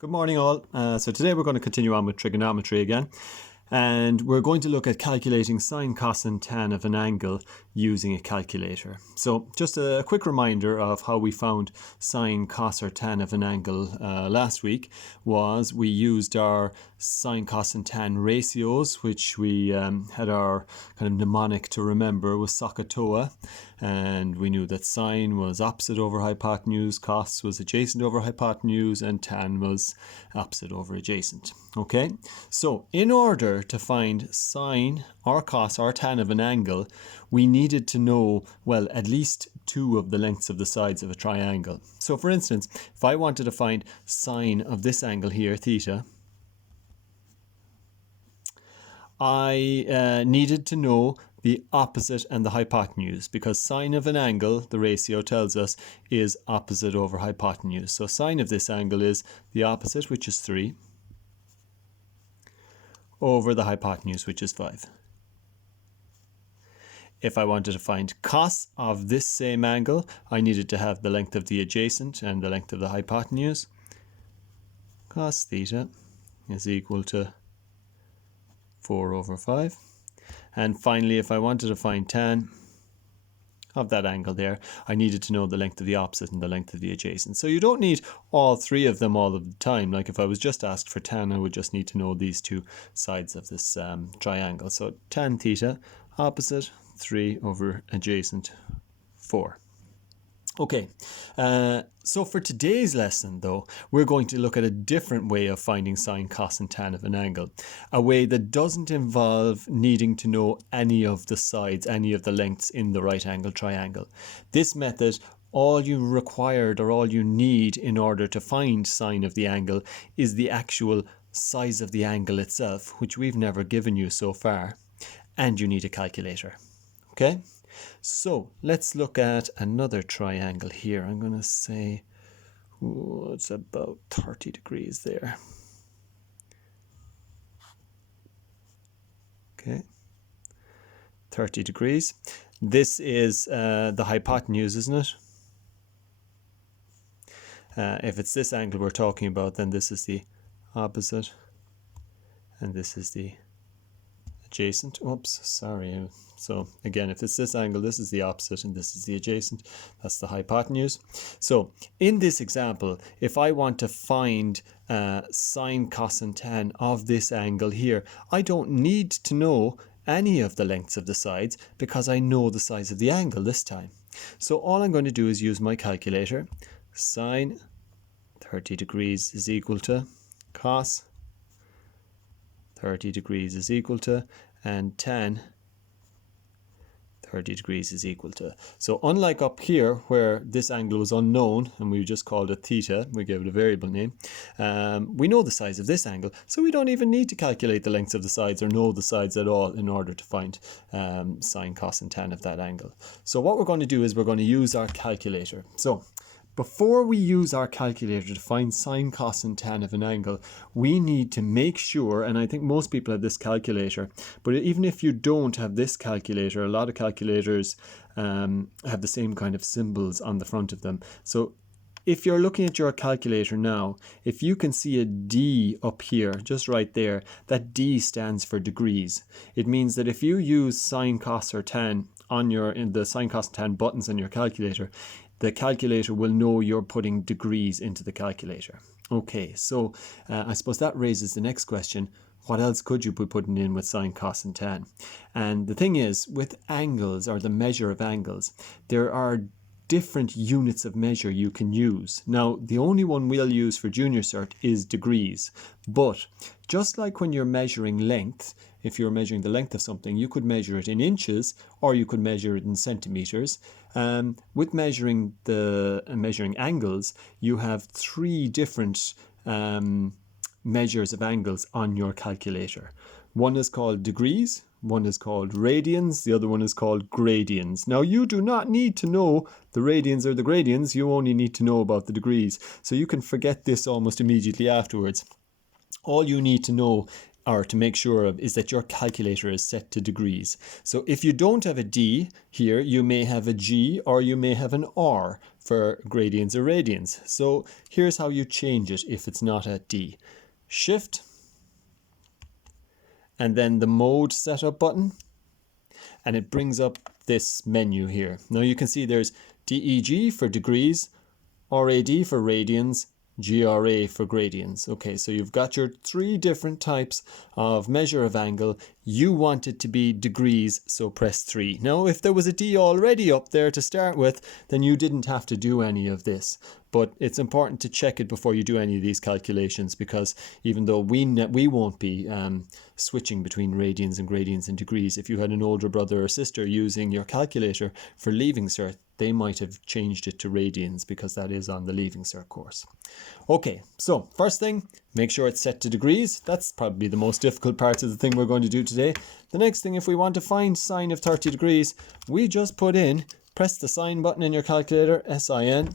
Good morning all. So today we're going to continue on with trigonometry again, and we're going to look at calculating sine, cos and tan of an angle using a calculator. So just a quick reminder of how we found sine, cos or tan of an angle last week was we used our sine, cos and tan ratios, which we had our kind of mnemonic to remember was SOHCAHTOA, and we knew that sine was opposite over hypotenuse, cos was adjacent over hypotenuse, and tan was opposite over adjacent. Okay, so in order to find sine or cos or tan of an angle, we needed to know, well, at least two of the lengths of the sides of a triangle. So for instance, if I wanted to find sine of this angle here, theta, I needed to know the opposite and the hypotenuse, because sine of an angle, the ratio tells us, is opposite over hypotenuse. So sine of this angle is the opposite, which is 3, over the hypotenuse, which is 5. If I wanted to find cos of this same angle, I needed to have the length of the adjacent and the length of the hypotenuse. Cos theta is equal to 4 over 5. And finally, if I wanted to find tan of that angle there, I needed to know the length of the opposite and the length of the adjacent. So you don't need all three of them all of the time. Like if I was just asked for tan, I would just need to know these two sides of this triangle. So tan theta, opposite, 3 over adjacent, 4. Okay, so for today's lesson though, we're going to look at a different way of finding sine, cos and tan of an angle. A way that doesn't involve needing to know any of the sides, any of the lengths in the right angle triangle. This method, all you required or all you need in order to find sine of the angle is the actual size of the angle itself, which we've never given you so far, and you need a calculator. Okay? So let's look at another triangle here. I'm going to say it's about 30 degrees there. Okay, 30 degrees. This is the hypotenuse, isn't it? If it's this angle we're talking about, then this is the opposite and this is the adjacent. Oops, sorry. So again, if it's this angle, this is the opposite and this is the adjacent. That's the hypotenuse. So in this example, if I want to find sine, cos and tan of this angle here, I don't need to know any of the lengths of the sides because I know the size of the angle this time. So all I'm going to do is use my calculator. Sine 30 degrees is equal to cos 30 degrees is equal to, and tan 30 degrees is equal to. So unlike up here where this angle was unknown and we just called it theta, we gave it a variable name, we know the size of this angle, so we don't even need to calculate the lengths of the sides or know the sides at all in order to find sine, cos and tan of that angle. So what we're going to do is we're going to use our calculator. So before we use our calculator to find sine, cos and tan of an angle, we need to make sure, and I think most people have this calculator, but even if you don't have this calculator, a lot of calculators have the same kind of symbols on the front of them. So if you're looking at your calculator now, if you can see a D up here, just right there, that D stands for degrees. It means that if you use sine, cos or tan in the sine, cos and tan buttons on your calculator, the calculator will know you're putting degrees into the calculator. Okay, so I suppose that raises the next question. What else could you be putting in with sine, cos and tan? And the thing is, with angles, or the measure of angles, there are different units of measure you can use. Now, the only one we'll use for junior cert is degrees. But just like when you're measuring length, if you're measuring the length of something, you could measure it in inches or you could measure it in centimeters. With measuring angles, you have 3 different measures of angles on your calculator. One is called degrees, one is called radians, the other one is called gradians. Now you do not need to know the radians or the gradians, you only need to know about the degrees. So you can forget this almost immediately afterwards. All you need to know or to make sure of is that your calculator is set to degrees. So if you don't have a D here, you may have a G or you may have an R. for gradients or radians. So here's how you change it if it's not at D. Shift, and then the mode setup button, and it brings up this menu here. Now you can see there's DEG for degrees, RAD for radians, GRA for gradients. Okay, so you've got your 3 different types of measure of angle. You want it to be degrees, so press 3. Now, if there was a D already up there to start with, then you didn't have to do any of this. But it's important to check it before you do any of these calculations, because even though we won't be switching between radians and gradients and degrees, if you had an older brother or sister using your calculator for Leaving Cert, they might have changed it to radians because that is on the Leaving Cert course. Okay, so first thing, make sure it's set to degrees. That's probably the most difficult part of the thing we're going to do today. The next thing, if we want to find sine of 30 degrees, we just press the sine button in your calculator, SIN,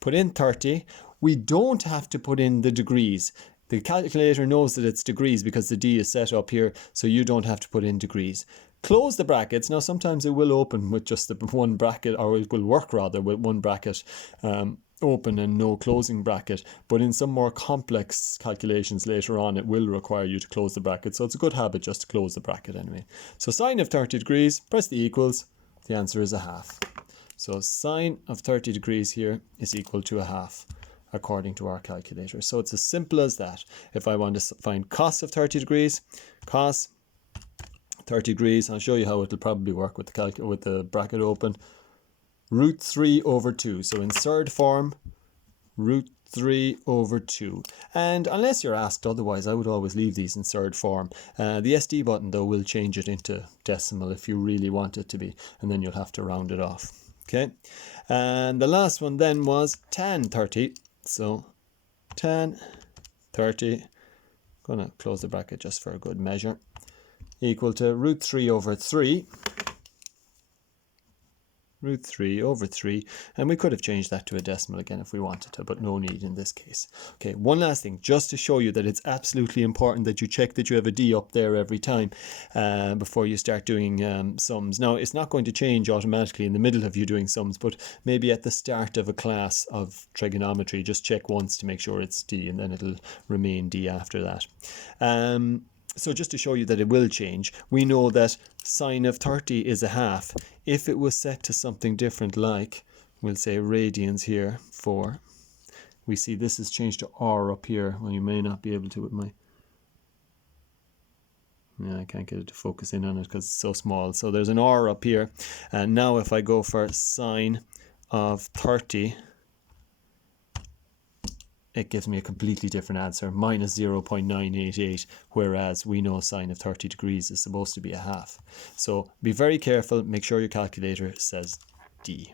put in 30. We don't have to put in the degrees. The calculator knows that it's degrees because the D is set up here, so you don't have to put in degrees. Close the brackets. Now sometimes it will open with just the one bracket, or it will work rather with one bracket open and no closing bracket, but in some more complex calculations later on it will require you to close the bracket, so it's a good habit just to close the bracket anyway. So sine of 30 degrees, press the equals, the answer is 1/2. So sine of 30 degrees here is equal to 1/2 according to our calculator. So it's as simple as that. If I want to find cos of 30 degrees, cos 30 degrees, I'll show you how it'll probably work with the bracket open. √3/2. So in third form, √3/2. And unless you're asked otherwise, I would always leave these in third form. The SD button though will change it into decimal if you really want it to be, and then you'll have to round it off. Okay, and the last one then was tan 30. So tan 30, gonna close the bracket just for a good measure, equal to √3/3. √3/3, and we could have changed that to a decimal again if we wanted to, but no need in this case. Okay, one last thing, just to show you that it's absolutely important that you check that you have a D up there every time before you start doing sums. Now, it's not going to change automatically in the middle of you doing sums, but maybe at the start of a class of trigonometry, just check once to make sure it's D, and then it'll remain D after that. So just to show you that it will change, we know that sine of 30 is 1/2. If it was set to something different, like, we'll say radians here, 4, we see this is changed to R up here. Well, you may not be able to with my... Yeah, I can't get it to focus in on it because it's so small. So there's an R up here. And now if I go for sine of 30, it gives me a completely different answer, minus 0.988, whereas we know sine of 30 degrees is supposed to be 1/2. So be very careful, make sure your calculator says D.